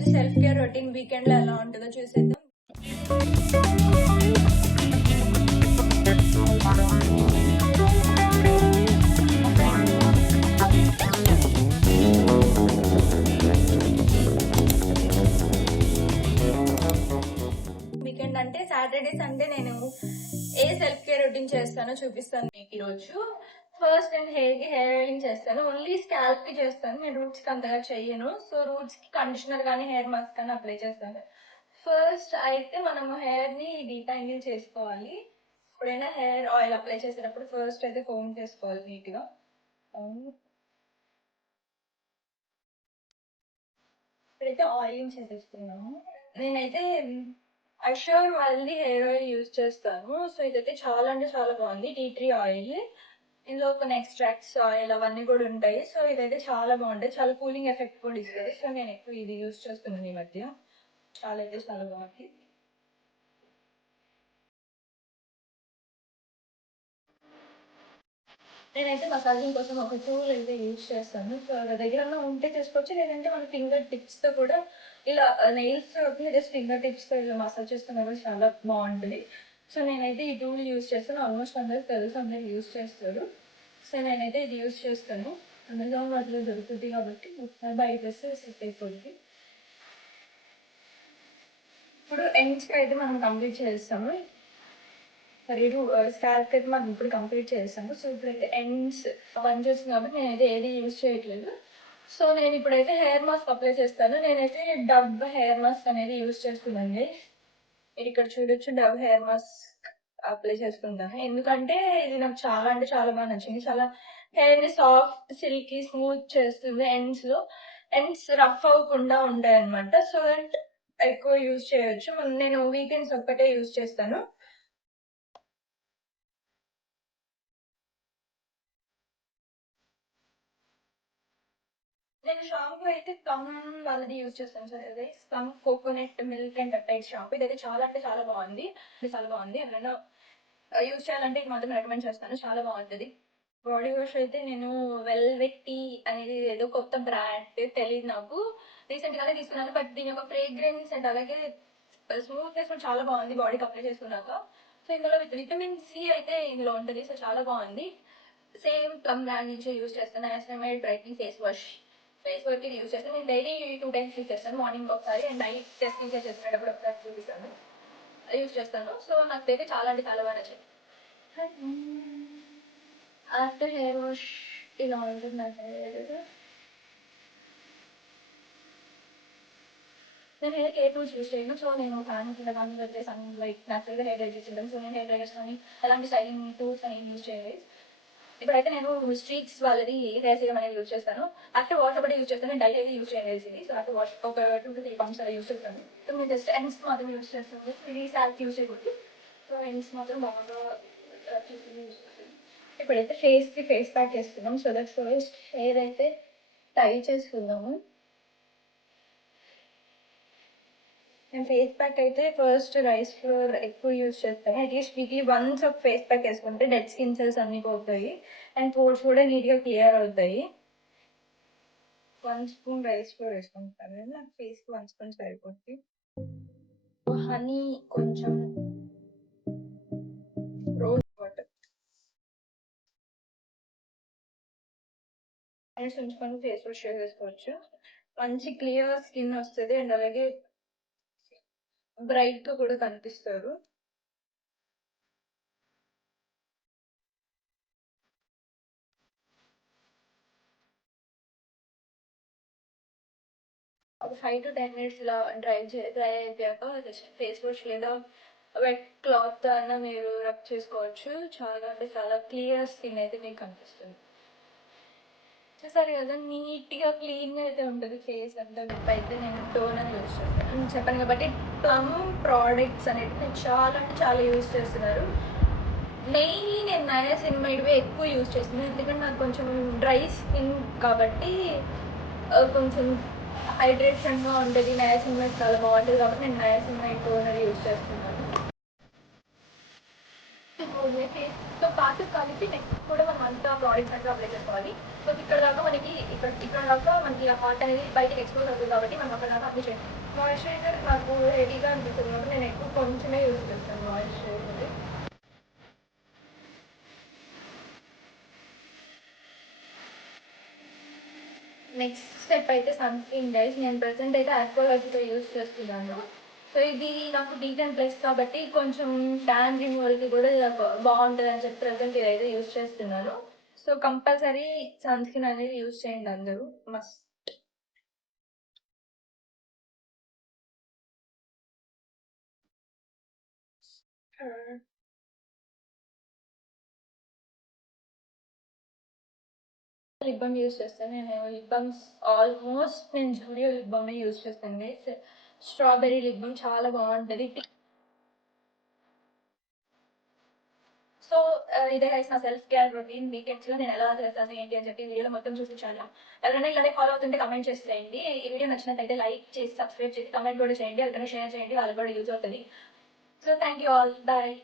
ఈరోజు self care routine వీకెండ్లో ఎలా ఉంటుందో చూసేద్దాం. వీకెండ్ అంటే సాటర్డే సండే నేను ఏ సెల్ఫ్ కేర్ రొటీన్ చేస్తానో చూపిస్తాను మీకు ఈరోజు. ఫస్ట్ నేను హెయిర్ ఆయిలింగ్ చేస్తాను. ఓన్లీ స్కాల్ప్ కి చేస్తాను, నేను రూట్స్ కి అంతగా చెయ్యను. సో రూట్స్ కి కండిషనర్ కానీ హెయిర్ మాస్క్ కానీ అప్లై చేస్తాను. ఫస్ట్ అయితే మనము హెయిర్ ని డీటాంగిల్ చేసుకోవాలి. ఎప్పుడైనా హెయిర్ ఆయిల్ అప్లై చేసేటప్పుడు ఫస్ట్ అయితే కోమ్ చేసుకోవాలి నీట్ గా. ఇప్పుడైతే ఆయిలింగ్ చేసేస్తున్నాము. నేనైతే అష్యూర్ వాళ్ళది హెయిర్ ఆయిల్ యూజ్ చేస్తాను. సో ఇదైతే చాలా అంటే చాలా బాగుంది. టీ ట్రీ ఆయిల్, ఇందులో కొన్ని ఎక్స్ట్రాక్ట్స్ ఆయిల్ అవన్నీ కూడా ఉంటాయి. సో ఇదైతే చాలా బాగుంటుంది, చాలా కూలింగ్ ఎఫెక్ట్ కూడా ఇస్తుంది. సో నేను ఎక్కువ ఇది యూజ్ చేస్తున్నాను ఈ మధ్య. చాలా అయితే చాలా బాగుంది. నేనైతే మసాజింగ్ కోసం ఒక టూల్ అయితే యూజ్ చేస్తాను. సో దగ్గర ఉంటే చేసుకోవచ్చు, లేదంటే మన ఫింగర్ టిప్స్ తో కూడా ఇలా నెయిల్స్ జస్ట్ ఫింగర్ టిప్స్ తో ఇలా మసాజ్ చేసుకున్నా కూడా చాలా బాగుంటుంది. సో నేనైతే ఈ టూల్ యూజ్ చేస్తాను. ఆల్మోస్ట్ అందరికి తెలుసు, అందరు యూజ్ చేస్తారు. సో నేనైతే ఇది యూజ్ చేస్తాను. అమెజాన్ వాటిలో దొరుకుతుంది కాబట్టి బయట సెట్ అయిపోతుంది. ఇప్పుడు ఎండ్స్కి అయితే మనం కంప్లీట్ చేస్తాము. మరియు స్కాల్ప్ అయితే మనం ఇప్పుడు కంప్లీట్ చేస్తాము. సో ఇప్పుడైతే ఎండ్స్ పని చేస్తుంది కాబట్టి నేనైతే ఏది యూజ్ చేయట్లేదు. సో నేను ఇప్పుడైతే హెయిర్ మాస్క్ అప్లై చేస్తాను. నేనైతే డవ్ హెయిర్ మాస్క్ అనేది యూజ్ చేస్తున్నానండి. మీరు ఇక్కడ చూడొచ్చు, డవ్ హెయిర్ మాస్క్ అప్లై చేసుకుంటాను. ఎందుకంటే ఇది నాకు చాలా అంటే చాలా బాగా నచ్చింది. చాలా హెయిర్ ని సాఫ్ట్ సిల్కీ స్మూత్ చేస్తుంది. ఎండ్స్ రఫ్ అవ్వకుండా ఉంటాయి అనమాట. సో దట్ ఎక్కువ యూజ్ చేయొచ్చు. నేను వీకెండ్స్ ఒక్కటే యూజ్ చేస్తాను. నేను షాంపూ అయితే కమ్ వాళ్ళది యూజ్ చేస్తాను సార్. అదే come coconut milk and peptide shampoo. ఇదైతే చాలా అంటే చాలా బాగుంది. చాలా బాగుంది. ఎవరైనా యూజ్ చేయాలంటే ఇది మాత్రం రికమెండ్ చేస్తాను, చాలా బాగుంటుంది. బాడీ వాష్ అయితే నేను వెల్వెట్టి అనేది ఏదో కొత్త బ్రాండ్ తెలియదు నాకు, రీసెంట్ గానే తీసుకున్నాను. బట్ దీని యొక్క ఫ్రేగ్రెన్స్ అండ్ అలాగే స్మూత్నెస్ కూడా చాలా బాగుంది బాడీకి అప్లై చేసుకున్నాక. సో ఇందులో విటమిన్ సి అయితే ఇందులో ఉంటుంది. సో చాలా బాగుంది. సేమ్ ప్లమ్ బ్రాండ్ నుంచి యూజ్ చేస్తాను. నైసినమైడ్ బ్రైట్నింగ్ ఫేస్ వర్క్ ఇది యూజ్ చేస్తాను. నేను డైలీ 2 టైమ్స్ యూజ్ చేస్తాను. మార్నింగ్ ఒకసారి అండ్ నైట్ టెస్ట్ చేసేటప్పుడు ఒకసారి చూపిస్తాను, యూజ్ చేస్తాను. సో నాకైతే చాలా అంటే చాలా బాగా నచ్చింది. ఆఫ్టర్ హెయిర్ వాష్ ఇలా ఉంటుంది నా హెయిర్. నేను హెయిర్ ఏ టూల్స్ యూజ్ చేయను. సో నేను ఫ్యాన్ కింద కానీ పెట్టేసాను, లైక్ న్యాచురల్గా హెయిర్ డ్రై చేసేద్దాం. సో నేను హెయిర్ డ్రైయర్స్ కానీ అలాంటి స్టైలింగ్ టూల్స్ అని యూజ్ చేయలేదు. ఇప్పుడైతే నేను స్ట్రీక్స్ వాళ్ళది హెయిర్ సీరం అనేది యూజ్ చేస్తాను. ఆఫ్టర్ వాష్ ఒకటి యూజ్ చేస్తాను, డైలీ అయితే యూజ్ చేయాల్సింది. సో ఆఫ్టర్ వాష్ ఒక 2 to 3 పంప్స్ అలా యూజ్ చేస్తాను. సో నేను జస్ట్ ఎండ్స్ మాత్రం యూజ్ చేస్తాను. ఇది శాల్క్ యూజ్ చేయకూడదు. సో ఎండ్స్ మాత్రం బాగా చూసుకుని యూజ్ చేస్తాను. ఇప్పుడైతే ఫేస్కి ఫేస్ ప్యాక్ వేసుకుందాం. సో దట్ ఫస్ట్ హెయిర్ అయితే టై చేసుకుందాము. నేను ఫేస్ ప్యాక్ అయితే ఫస్ట్ రైస్ ఫ్లోర్ ఎక్కువ యూజ్ చేస్తాను. అట్లీస్ట్ వీక్లీ వన్స్ ఒక ఫేస్ ప్యాక్ వేసుకుంటే డెడ్ స్కిన్ సెల్స్ అన్నీ పోతాయి అండ్ పోర్స్ కూడా నీట్గా క్లియర్ అవుతాయి. 1 స్పూన్ రైస్ ఫ్లోర్ వేసుకుంటాను. నాకు ఫేస్కి 1 స్పూన్ సరిపోతుంది. హనీ, కొంచెం రోజ్ వాటర్ అండ్ ఉంచుకొని ఫేస్ వాష్ చేసుకోవచ్చు. మంచి క్లియర్ స్కిన్ వస్తుంది అండ్ అలాగే బ్రైట్గా కూడా కనిపిస్తారు. ఒక 5 to 10 మినిట్స్ ఇలా డ్రై అయిపోయాక ఫేస్ వాష్ లేదా వెట్ క్లాత్ అన్న మీరు రబ్ చేసుకోవచ్చు. చాలా అంటే చాలా క్లియర్ స్కిన్ అయితే మీకు కనిపిస్తుంది. చూసారు కదా, నీట్గా క్లీన్గా అయితే ఉంటుంది ఫేస్ అంతా. అయితే నేను టోనర్ యూజ్ చేస్తాను చెప్పాను కాబట్టి. ప్లమ్ ప్రోడక్ట్స్ అనేవి నేను చాలా అంటే చాలా యూజ్ చేస్తున్నారు. మెయిన్లీ నేను నయాసినమైడ్వే ఎక్కువ యూజ్ చేస్తున్నాను, ఎందుకంటే నాకు కొంచెం డ్రై స్కిన్ కాబట్టి కొంచెం హైడ్రేషన్గా ఉంటుంది. నయాసినమైడ్ చాలా బాగుంటుంది కాబట్టి నేను నయాసినమైడ్ టోనర్ యూజ్ చేస్తున్నాను. ఉంటుంది ఫేస్తో పాటు కలిపి నెక్స్ట్ కూడా మనం అంతా ప్రోడక్ట్స్ అంతా అప్లై చేసుకోవాలి. సో ఇక్కడ దాకా మనకి ఇక్కడ దాకా మనకి హార్ట్ అనేది బయటకి ఎక్స్పోజ్ అవుతుంది కాబట్టి మనం అక్కడ దాకా అప్లై చేయాలి. మాయిశ్చరైజర్ నాకు హెవీగా అనిపిస్తుంది కాబట్టి నేను ఎక్కువ కొంచెమే యూజ్ చేస్తాను మాయిశ్చరైజర్. నెక్స్ట్ స్టెప్ అయితే సన్ స్క్రీన్ గైస్. నేను ప్రెసెంట్ అయితే ఆక్వాలజీతో యూజ్ చేస్తున్నాను. సో ఇది నాకు D10+ కాబట్టి కొంచెం ట్యాన్ రిమూవల్కి కూడా బాగుంటుంది అని చెప్పి ప్రెసెంట్ ఇదైతే యూజ్ చేస్తున్నాను. సో కంపల్సరీ సన్ స్క్రీన్ అనేది యూజ్ చేయండి అందరూ, మస్ట్. లిప్ బామ్ యూజ్ చేస్తాను. నేను లిప్ బామ్స్ ఆల్మోస్ట్ నేను జూడియో లిప్ బామే యూజ్ చేస్తాను గైస్. స్ట్రాబెర్రీ లిప్ బామ్ చాలా బాగుంటుంది. సో ఇదే గైస్ నా సెల్ఫ్ కేర్ రొటీన్. వీకెండ్స్లో నేను ఎలా చేస్తాను ఏంటి అని చెప్పి వీడియోలో మొత్తం చూపించాను. ఎవరైనా ఇలానే ఫాలో అవుతుంటే కమెంట్ చేసేయండి. ఈ వీడియో నచ్చినట్లయితే లైక్ చేసి సబ్స్క్రైబ్ చేసి కమెంట్ కూడా చేయండి. ఎవరైనా షేర్ చేయండి, వాళ్ళకి కూడా యూజ్ అవుతుంది. So thank you all, bye.